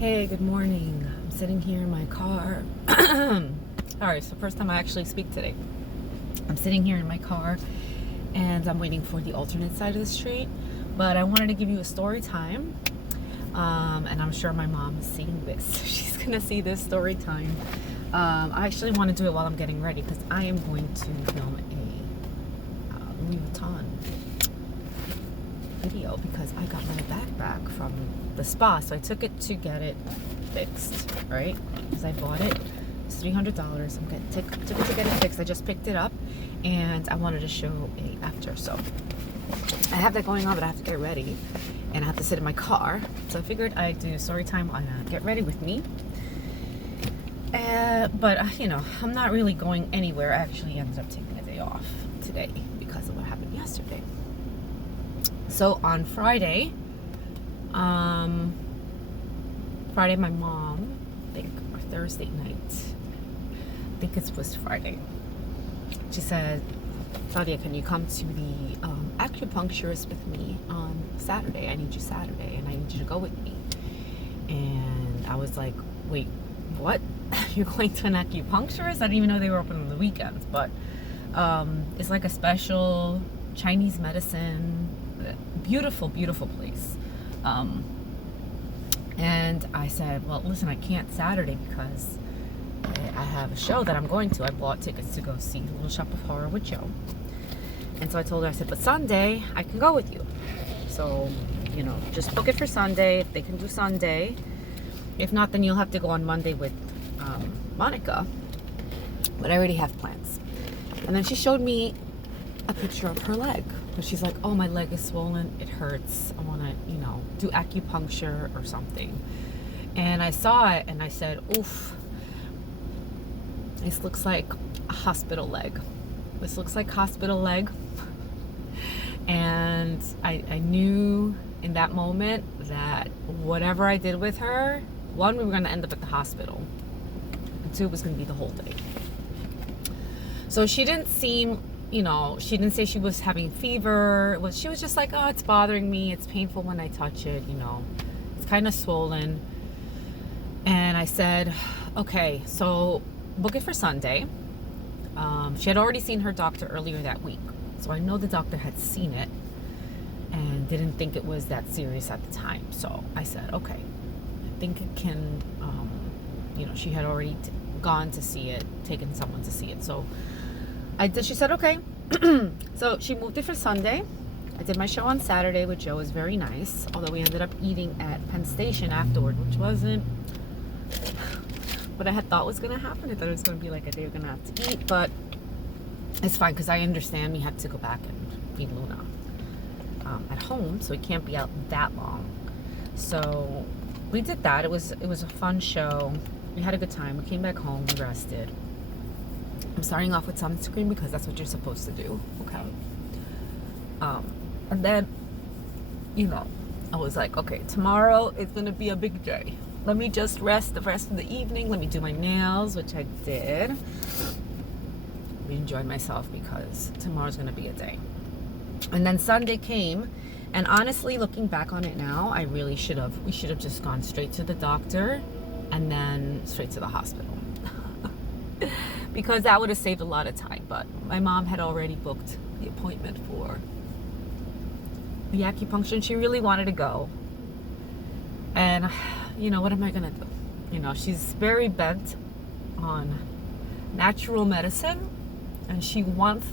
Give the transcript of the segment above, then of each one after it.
Hey, good morning. I'm sitting here in my car. Alright, so first time I actually speak today. I'm sitting here in my car and I'm waiting for the alternate side of the street. But I wanted to give you a story time. And I'm sure my mom is seeing this. She's gonna see this story time. I actually want to do it while I'm getting ready because I am going to film a Louis Vuitton video because I got my backpack from the spa, so I took it to get it fixed, right? Because I bought it. It's $300. Took it to get it fixed. I just picked it up and I wanted to show a after. So I have that going on, but I have to get ready and I have to sit in my car. So I figured I'd do story time on get ready with me. But I'm not really going anywhere. I actually ended up taking a day off today because of what happened yesterday. So on Friday, my mom, I think, or Thursday night, I think it was Friday, she said, Claudia, can you come to the acupuncturist with me on Saturday? I need you Saturday, and I need you to go with me. And I was like, wait, what? You're going to an acupuncturist? I didn't even know they were open on the weekends, but it's like a special Chinese medicine, beautiful place. And I said, well, listen, I can't Saturday because I have a show that I'm going to. I bought tickets to go see Little Shop of Horror with Joe. And so I told her, I said, but Sunday I can go with you. So, just book it for Sunday. If they can do Sunday. If not, then you'll have to go on Monday with Monica. But I already have plans. And then she showed me a picture of her leg. But she's like, oh, my leg is swollen. It hurts. I want to, do acupuncture or something. And I saw it and I said, oof, this looks like a hospital leg. This looks like hospital leg. And I knew in that moment that whatever I did with her, one, we were going to end up at the hospital. And two, it was going to be the whole day. So she didn't seem... she didn't say she was having fever. She was just like, oh, it's bothering me. It's painful when I touch it. It's kind of swollen. And I said, okay, so book it for Sunday. She had already seen her doctor earlier that week. So I know the doctor had seen it and didn't think it was that serious at the time. So I said, okay, I think it can, she had already gone to see it, taken someone to see it. So she said, okay. So she moved it for Sunday. I did my show on Saturday with Joe. It was very nice. Although we ended up eating at Penn Station afterward, which wasn't what I had thought was going to happen. I thought it was going to be like a day we're going to have to eat. But it's fine because I understand we had to go back and feed Luna at home. So we can't be out that long. So we did that. It was a fun show. We had a good time. We came back home. We rested. I'm starting off with sunscreen because that's what you're supposed to do, okay? And then, I was like, okay, tomorrow is going to be a big day. Let me just rest the rest of the evening. Let me do my nails, which I did. I enjoyed myself because tomorrow's going to be a day. And then Sunday came, and honestly, looking back on it now, we should have just gone straight to the doctor and then straight to the hospital. Because that would have saved a lot of time. But my mom had already booked the appointment for the acupuncture, and she really wanted to go. And, what am I going to do? She's very bent on natural medicine, and she wants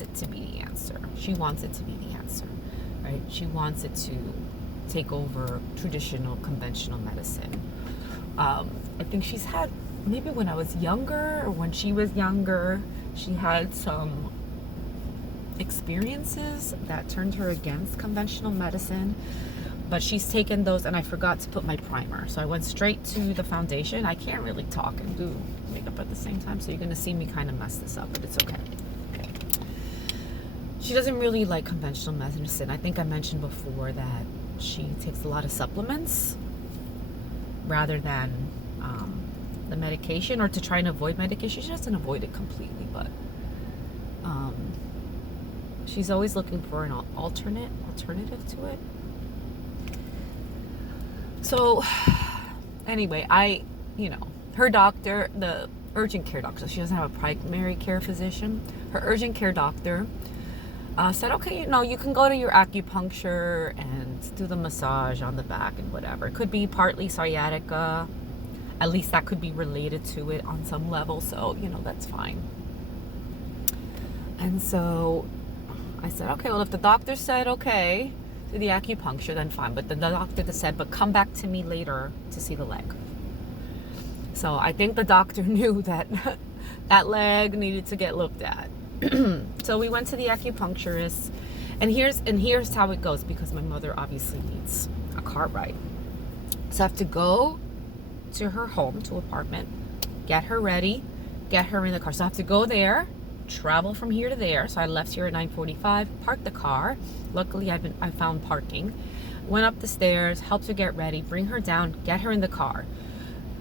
it to be the answer. She wants it to be the answer, right? She wants it to take over traditional, conventional medicine. I think she's had... maybe when I was younger or when she was younger, she had some experiences that turned her against conventional medicine. But she's taken those, and I forgot to put my primer. So I went straight to the foundation. I can't really talk and do makeup at the same time, so you're going to see me kind of mess this up, but it's okay. She doesn't really like conventional medicine. I think I mentioned before that she takes a lot of supplements rather than... the medication, or to try and avoid medication. She doesn't avoid it completely, but she's always looking for an alternative to it. So anyway, her doctor, the urgent care doctor, she doesn't have a primary care physician. Her urgent care doctor said, okay, you can go to your acupuncture and do the massage on the back and whatever. It could be partly sciatica. At least that could be related to it on some level. So, that's fine. And so I said, okay, well, if the doctor said, okay, do the acupuncture, then fine. But the doctor said, but come back to me later to see the leg. So I think the doctor knew that that leg needed to get looked at. So we went to the acupuncturist, and here's how it goes, because my mother obviously needs a car ride. So I have to go to her home, to apartment, get her ready, get her in the car. So I have to go there, travel from here to there. So I left here at 9:45, parked the car. Luckily, I found parking. Went up the stairs, helped her get ready, bring her down, get her in the car.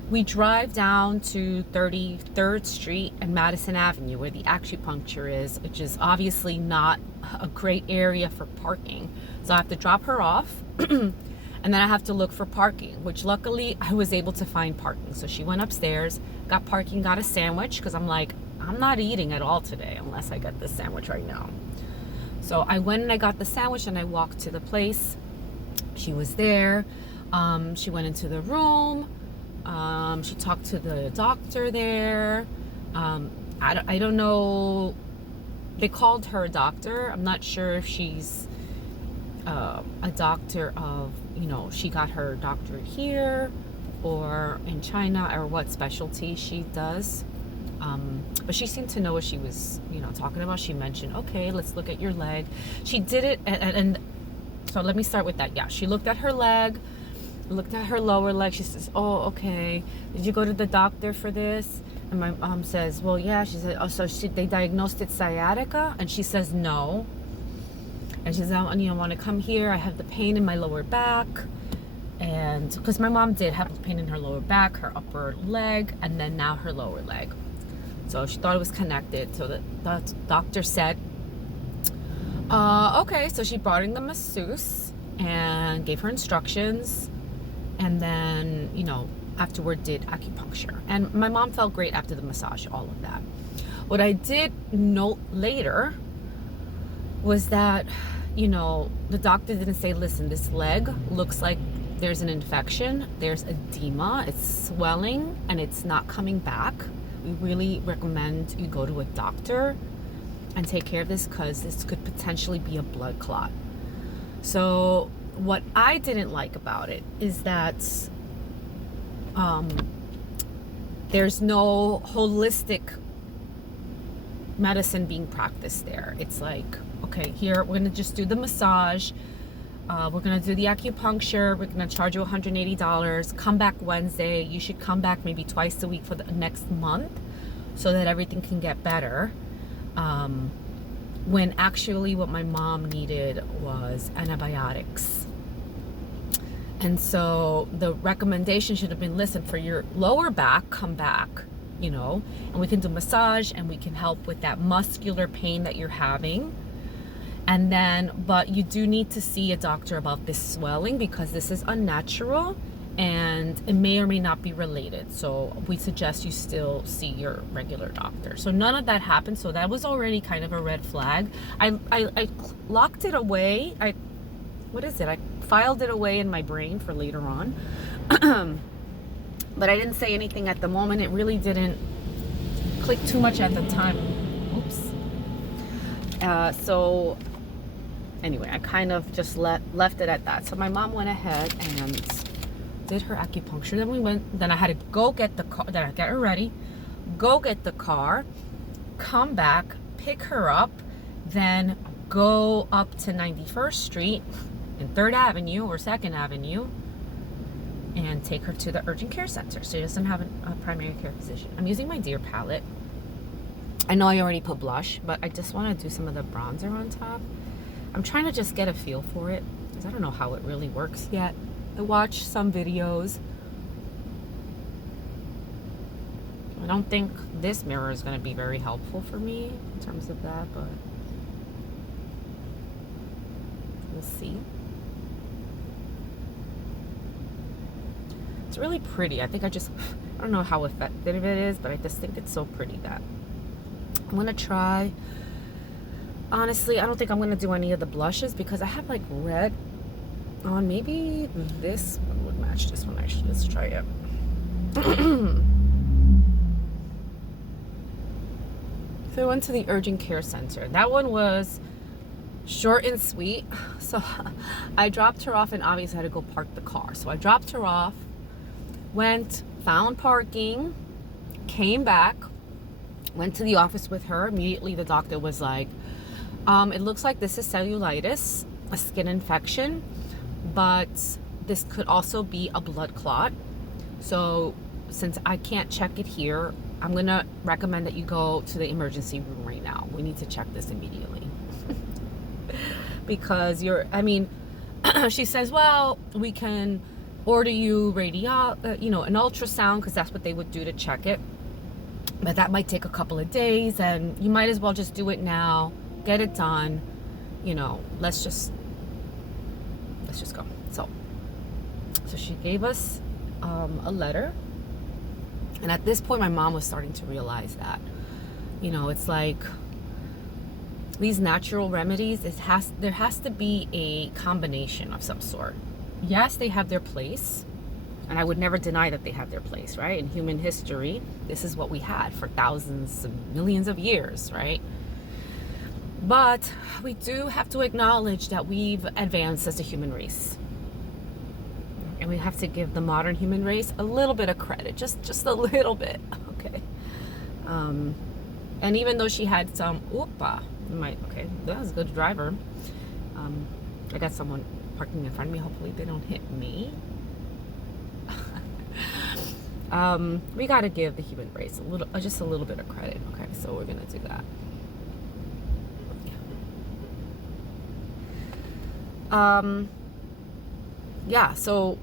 We drive down to 33rd Street and Madison Avenue, where the acupuncture is, which is obviously not a great area for parking. So I have to drop her off, and then I have to look for parking, which luckily I was able to find parking. So she went upstairs, got parking, got a sandwich, because I'm like, I'm not eating at all today unless I get this sandwich right now. So I went and I got the sandwich, and I walked to the place. She was there. She went into the room. She talked to the doctor there. I don't know. They called her a doctor. I'm not sure if she's a doctor of, she got her doctorate here or in China, or what specialty she does. But she seemed to know what she was, talking about. She mentioned, okay, let's look at your leg. She did it. And so let me start with that. Yeah, she looked at her leg. Looked at her lower leg. She says, oh, okay, did you go to the doctor for this? And my mom says, well, yeah. She said, oh, so they diagnosed it sciatica? And she says, no. And she says, I want to come here. I have the pain in my lower back. And because my mom did have pain in her lower back, her upper leg, and then now her lower leg. So she thought it was connected. So the doctor said, okay. So she brought in the masseuse and gave her instructions. And then, afterward did acupuncture. And my mom felt great after the massage, all of that. What I did note later was that, the doctor didn't say, listen, this leg looks like there's an infection, there's edema, it's swelling, and it's not coming back. We really recommend you go to a doctor and take care of this, because this could potentially be a blood clot. So what I didn't like about it is that there's no holistic medicine being practiced there. It's like, okay, here we're gonna just do the massage, we're gonna do the acupuncture, we're gonna charge you $180, come back Wednesday. You should come back maybe twice a week for the next month so that everything can get better. When actually what my mom needed was antibiotics. And so the recommendation should have been, listen, for your lower back, come back, and we can do massage and we can help with that muscular pain that you're having. And then, but you do need to see a doctor about this swelling, because this is unnatural and it may or may not be related. So we suggest you still see your regular doctor. So none of that happened. So that was already kind of a red flag. I locked it away. I filed it away in my brain for later on. But I didn't say anything at the moment. It really didn't click too much at the time. Oops. So anyway, I kind of just left it at that. So my mom went ahead and did her acupuncture. Then I had to go get the car. Then I got her ready, go get the car, come back, pick her up, then go up to 91st Street and 3rd Avenue or 2nd Avenue and take her to the urgent care center. So she doesn't have a primary care physician. I'm using my Deer palette. I know I already put blush, but I just want to do some of the bronzer on top. I'm trying to just get a feel for it, because I don't know how it really works yet. I watched some videos. I don't think this mirror is going to be very helpful for me in terms of that, but we'll see. It's really pretty. I don't know how effective it is, but I just think it's so pretty that I'm gonna try. Honestly, I don't think I'm gonna do any of the blushes because I have like red on. Maybe this one would match this one. Actually, let's try it. So I went to the urgent care center. That one was short and sweet. So I dropped her off, and obviously I had to go park the car. So I dropped her off, went, found parking, came back, went to the office with her. Immediately the doctor was like, it looks like this is cellulitis, a skin infection, but this could also be a blood clot. So since I can't check it here, I'm gonna recommend that you go to the emergency room right now. We need to check this immediately. Because she says, well, we can order you an ultrasound, because that's what they would do to check it. But that might take a couple of days, and you might as well just do it now, get it done. Let's just go. So she gave us a letter. And at this point, my mom was starting to realize that, it's like these natural remedies, there has to be a combination of some sort. Yes, they have their place, and I would never deny that they have their place, right? In human history, this is what we had for thousands and millions of years, right? But we do have to acknowledge that we've advanced as a human race. And we have to give the modern human race a little bit of credit, just a little bit, okay? And even though she had some, that was a good driver. I got someone parking in front of me. Hopefully they don't hit me. We got to give the human race just a little bit of credit, okay? So we're gonna do that. So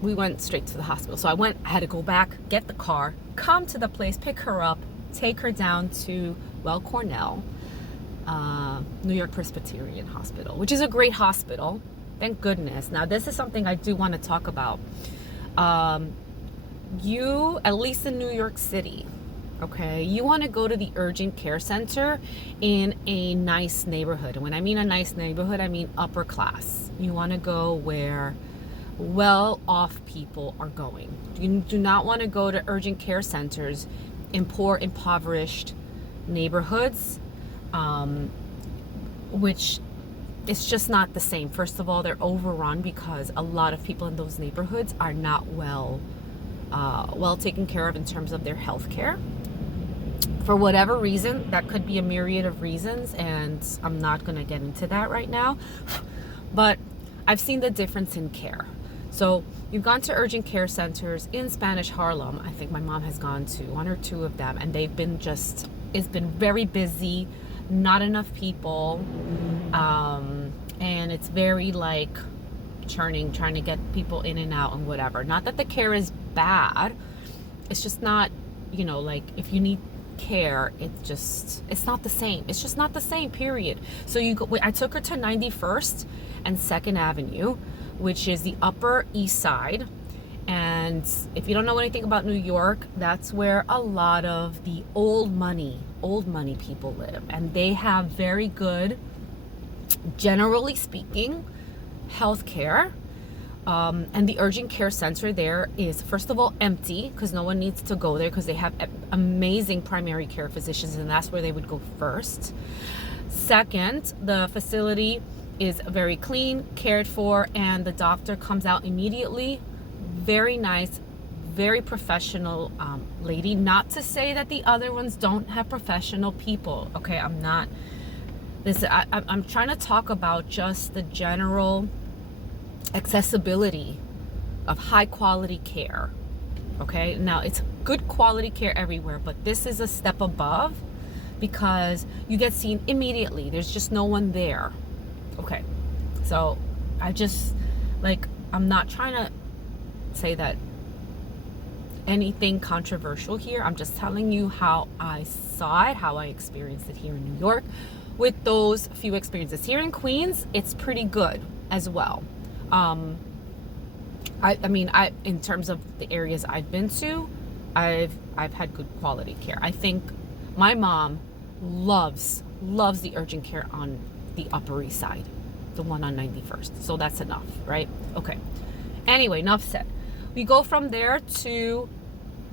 we went straight to the hospital. So I had to go back, get the car, come to the place, pick her up, take her down to Cornell, New York Presbyterian Hospital, which is a great hospital. Thank goodness. Now, this is something I do want to talk about. You, at least in New York City, okay, you want to go to the urgent care center in a nice neighborhood. And when I mean a nice neighborhood, I mean upper class. You want to go where well-off people are going. You do not want to go to urgent care centers in poor, impoverished neighborhoods, which it's just not the same. First of all, they're overrun because a lot of people in those neighborhoods are not well taken care of in terms of their health care. For whatever reason, that could be a myriad of reasons, and I'm not going to get into that right now. But I've seen the difference in care. So you've gone to urgent care centers in Spanish Harlem. I think my mom has gone to one or two of them, and they've been it's been very busy, not enough people, and it's very like churning, trying to get people in and out and whatever. Not that the care is bad, it's just not, like if you need care, it's not the same. It's just not the same, period. So I took her to 91st and 2nd Avenue, which is the Upper East Side. And if you don't know anything about New York, that's where a lot of the old money people live. And they have very good, generally speaking, health care. And the urgent care center there is, first of all, empty because no one needs to go there because they have amazing primary care physicians, and that's where they would go first. Second, the facility is very clean, cared for, and the doctor comes out immediately. Very nice, very professional lady. Not to say that the other ones don't have professional people, okay? I'm trying to talk about just the general accessibility of high quality care, okay? Now, it's good quality care everywhere, but this is a step above because you get seen immediately. There's just no one there. Okay, so I'm not trying to say that anything controversial here. I'm just telling you how I saw it, how I experienced it here in New York with those few experiences. Here in Queens, it's pretty good as well. I mean, I in terms of the areas I've been to, I've had good quality care. I think my mom loves the urgent care on the Upper East Side, the one on 91st. So that's enough, right? Okay. Anyway, enough said. We go from there to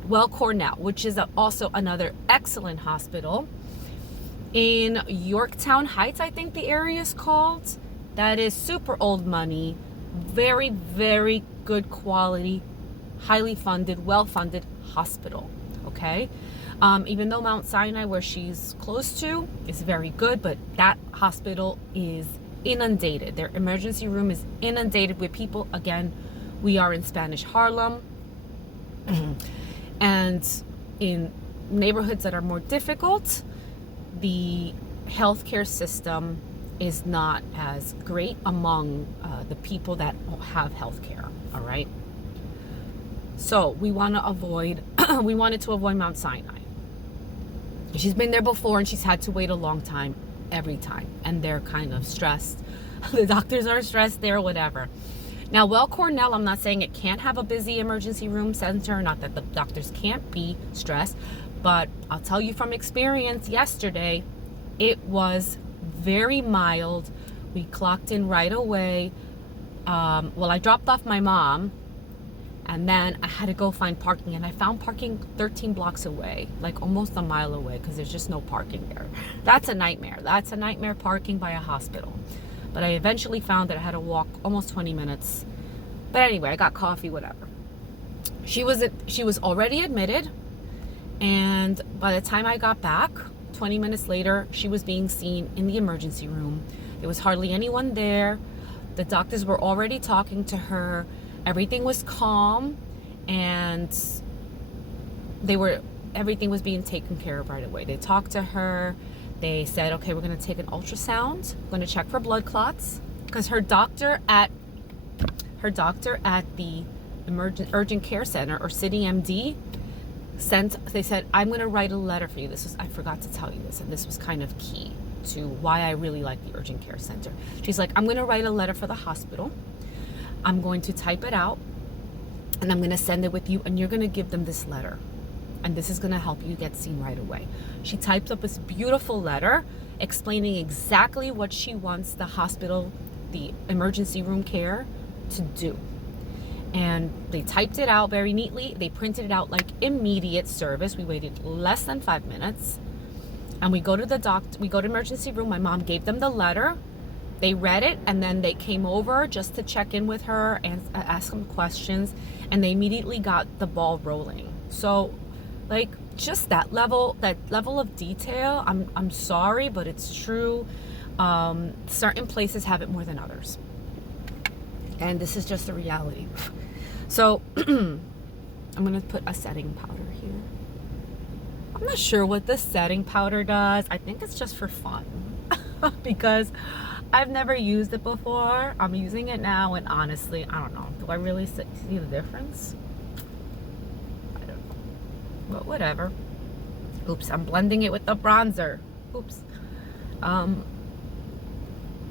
Well Cornell, which is also another excellent hospital in Yorktown Heights, I think the area is called. That is super old money, very, very good quality, highly funded, well-funded hospital, okay? Even though Mount Sinai, where she's close to, is very good, but that hospital is inundated. Their emergency room is inundated with people. Again, we are in Spanish Harlem. And in neighborhoods that are more difficult, the healthcare system is not as great among the people that have healthcare, all right? So we want to avoid, we wanted to avoid Mount Sinai. She's been there before and she's had to wait a long time every time. And they're kind of stressed. The doctors are stressed there, whatever. Now, Well Cornell, I'm not saying it can't have a busy emergency room center, not that the doctors can't be stressed, but I'll tell you from experience yesterday, it was very mild. We clocked in right away. Well, I dropped off my mom and then I had to go find parking, and I found parking 13 blocks away, like almost a mile away, because there's just no parking there. That's a nightmare. That's a nightmare, parking by a hospital. But I eventually found that I had to walk almost 20 minutes. But anyway, I got coffee, whatever. She was already admitted, and by the time I got back, 20 minutes later, she was being seen in the emergency room. There was hardly anyone there. The doctors were already talking to her. Everything was calm, and everything was being taken care of right away. They talked to her. They said, okay, we're going to take an ultrasound. We're going to check for blood clots, because her doctor at the urgent care center, or City MD, they said, I'm going to write a letter for you. I forgot to tell you this, and this was kind of key to why I really like the urgent care center. She's like, I'm going to write a letter for the hospital. I'm going to type it out, and I'm going to send it with you, and you're going to give them this letter. And this is going to help you get seen right away. She typed up this beautiful letter explaining exactly what she wants the hospital, the emergency room care, to do. And they typed it out very neatly. They printed it out like immediate service. We waited less than 5 minutes. And we go to the emergency room. My mom gave them the letter. They read it, and then they came over just to check in with her and ask them questions. And they immediately got the ball rolling. So, like, just that level of detail, I'm sorry, but it's true. Certain places have it more than others, and this is just the reality. So I'm gonna put a setting powder here. I'm not sure what this setting powder does. I think it's just for fun because I've never used it before. I'm using it now, and honestly, I don't know, do I really see the difference? But whatever. Oops, I'm blending it with the bronzer. Oops.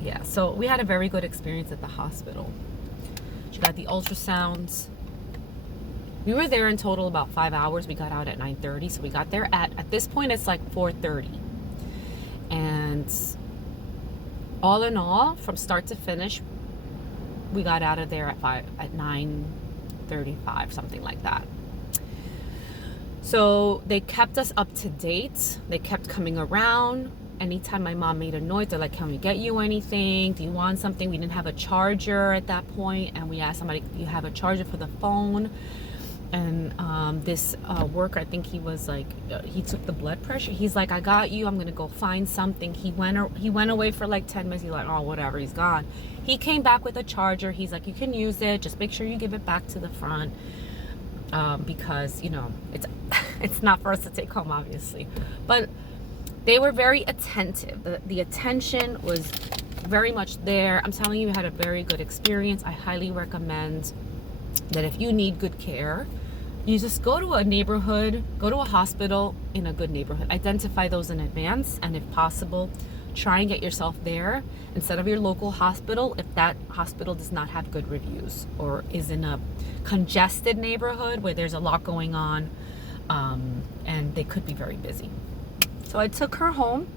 Yeah, so we had a very good experience at the hospital. She got the ultrasounds. We were there in total about 5 hours. We got out at 9:30, so we got there at this point it's like 4:30. And all in all, from start to finish, we got out of there at 9:35, something like that. So they kept us up to date. They kept coming around. Anytime my mom made a noise, they're like, can we get you anything? Do you want something? We didn't have a charger at that point, and we asked somebody, do you have a charger for the phone? And this worker, I think he was like, he took the blood pressure. He's like, I got you. I'm gonna go find something. He went away for like 10 minutes. He's like, oh, whatever, he's gone. He came back with a charger. He's like, you can use it. Just make sure you give it back to the front. Because, you know, it's not for us to take home, obviously. But they were very attentive. The attention was very much there. I'm telling you, we had a very good experience. I highly recommend that if you need good care, you just go to a neighborhood, go to a hospital in a good neighborhood. Identify those in advance, and if possible, try and get yourself there instead of your local hospital if that hospital does not have good reviews or is in a congested neighborhood where there's a lot going on, and they could be very busy. So I took her home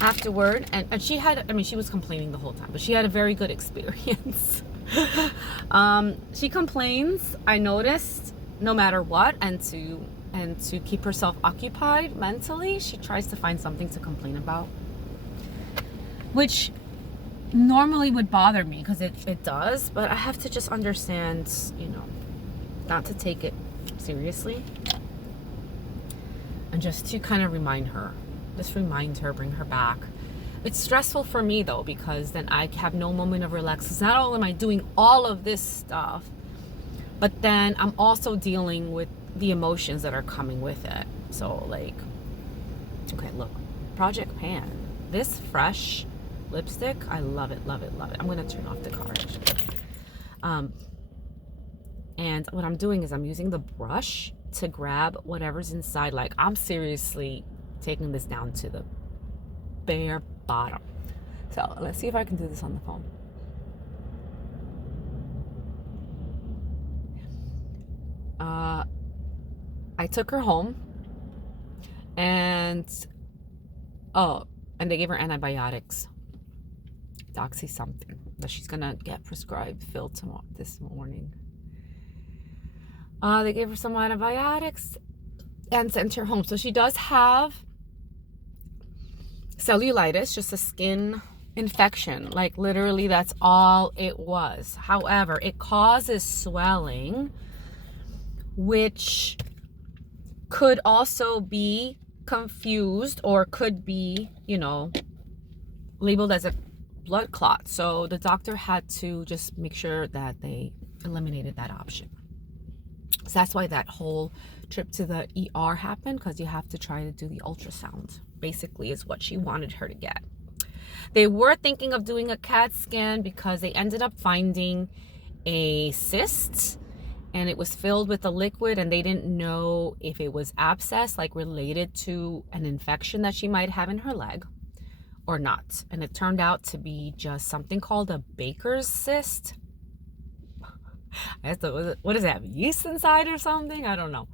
afterward, and she was complaining the whole time, but she had a very good experience. She complains, I noticed, no matter what, and to keep herself occupied mentally, she tries to find something to complain about, which normally would bother me because it does, but I have to just understand, not to take it seriously, and just to kind of remind her, bring her back. It's stressful for me though, because then I have no moment of relax. Because not only am I doing all of this stuff, but then I'm also dealing with the emotions that are coming with it. So like, okay, look, Project Pan, this fresh lipstick, I love it, love it, love it. I'm gonna turn off the car actually. And what I'm doing is I'm using the brush to grab whatever's inside. Like, I'm seriously taking this down to the bare bottom. So let's see if I can do this on the phone. I took her home, and they gave her antibiotics, doxy something, that she's gonna get prescribed filled tomorrow, this morning. They gave her some antibiotics and sent her home. So she does have cellulitis, just a skin infection. Like, literally, that's all it was. However, it causes swelling, which could also be confused or could be, labeled as a blood clot. So the doctor had to just make sure that they eliminated that option. So that's why that whole trip to the ER happened, because you have to try to do the ultrasound, basically, is what she wanted her to get. They were thinking of doing a CAT scan because they ended up finding a cyst, and it was filled with a liquid, and they didn't know if it was abscess, like related to an infection that she might have in her leg, or not. And it turned out to be just something called a Baker's cyst. What does it have? Yeast inside or something? I don't know.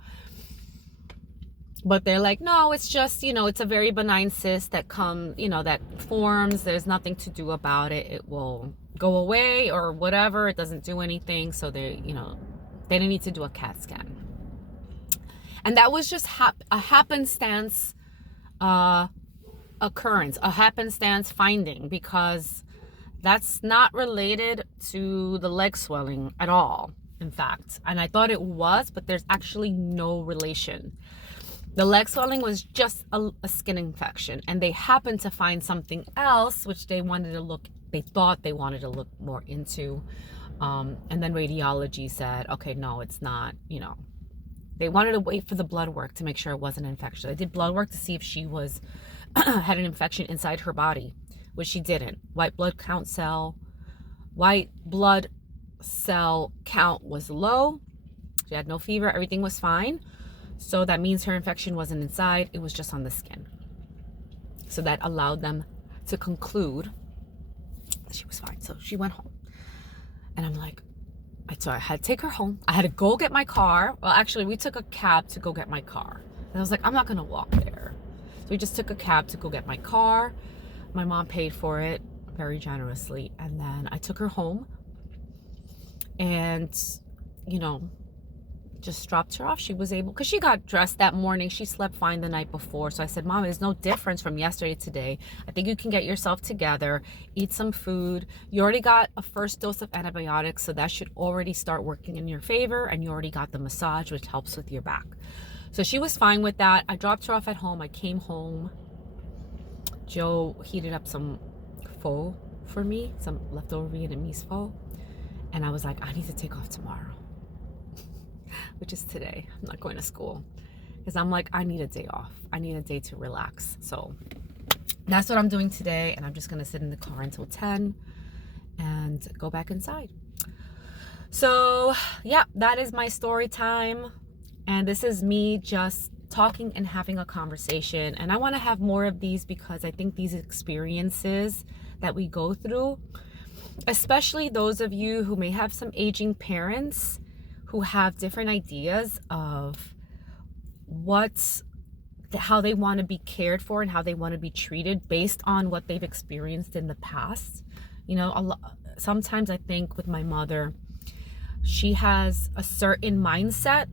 But they're like, no, it's just, it's a very benign cyst that that forms. There's nothing to do about it. It will go away or whatever. It doesn't do anything. So they didn't need to do a CAT scan. And that was just a happenstance occurrence, a happenstance finding, because that's not related to the leg swelling at all, in fact. And I thought it was, but there's actually no relation. The leg swelling was just a skin infection, and they happened to find something else which they thought they wanted to look more into. And then radiology said, okay, no, it's not, they wanted to wait for the blood work to make sure it wasn't an infection. They did blood work to see if she was had an infection inside her body, which she didn't. White blood cell count was low. She had no fever. Everything was fine. So that means her infection wasn't inside. It was just on the skin. So that allowed them to conclude that she was fine. So she went home. And I'm like, so I had to take her home. I had to go get my car. Well, actually, we took a cab to go get my car. And I was like, I'm not going to walk there. So we just took a cab to go get my car. My mom paid for it very generously. And then I took her home and, just dropped her off. She was able, because she got dressed that morning. She slept fine the night before. So I said, Mom, there's no difference from yesterday to today. I think you can get yourself together, eat some food. You already got a first dose of antibiotics, so that should already start working in your favor. And you already got the massage, which helps with your back. So she was fine with that. I dropped her off at home. I came home. Joe heated up some pho for me, some leftover Vietnamese pho. And I was like, I need to take off tomorrow, which is today. I'm not going to school because I'm like, I need a day off. I need a day to relax. So that's what I'm doing today. And I'm just going to sit in the car until 10 and go back inside. So yeah, that is my story time. And this is me just talking and having a conversation. And I want to have more of these because I think these experiences that we go through, especially those of you who may have some aging parents who have different ideas of how they want to be cared for and how they want to be treated based on what they've experienced in the past. You know, sometimes I think with my mother, she has a certain mindset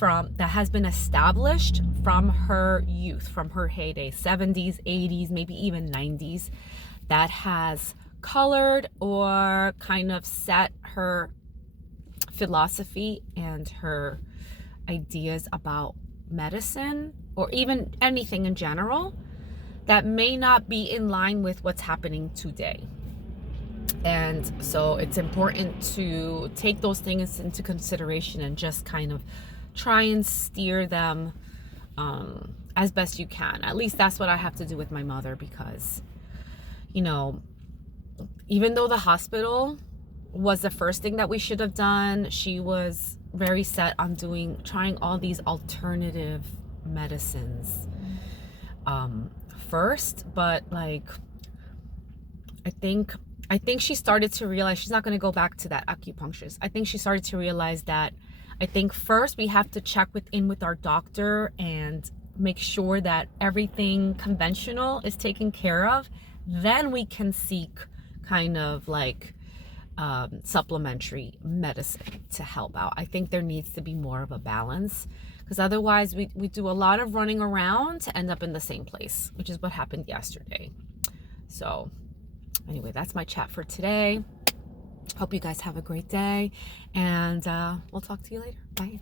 that has been established from her youth, from her heyday, 70s, 80s, maybe even 90s, that has colored or kind of set her philosophy and her ideas about medicine or even anything in general that may not be in line with what's happening today. And so it's important to take those things into consideration and just kind of try and steer them as best you can. At least that's what I have to do with my mother, because, you know, even though the hospital was the first thing that we should have done, she was very set on trying all these alternative medicines first. But like, I think she started to realize she's not going to go back to that acupuncturist. I think she started to realize that I think first we have to check with our doctor and make sure that everything conventional is taken care of. Then we can seek kind of like supplementary medicine to help out. I think there needs to be more of a balance, because otherwise we do a lot of running around to end up in the same place, which is what happened yesterday. So anyway, that's my chat for today. Hope you guys have a great day, and we'll talk to you later. Bye.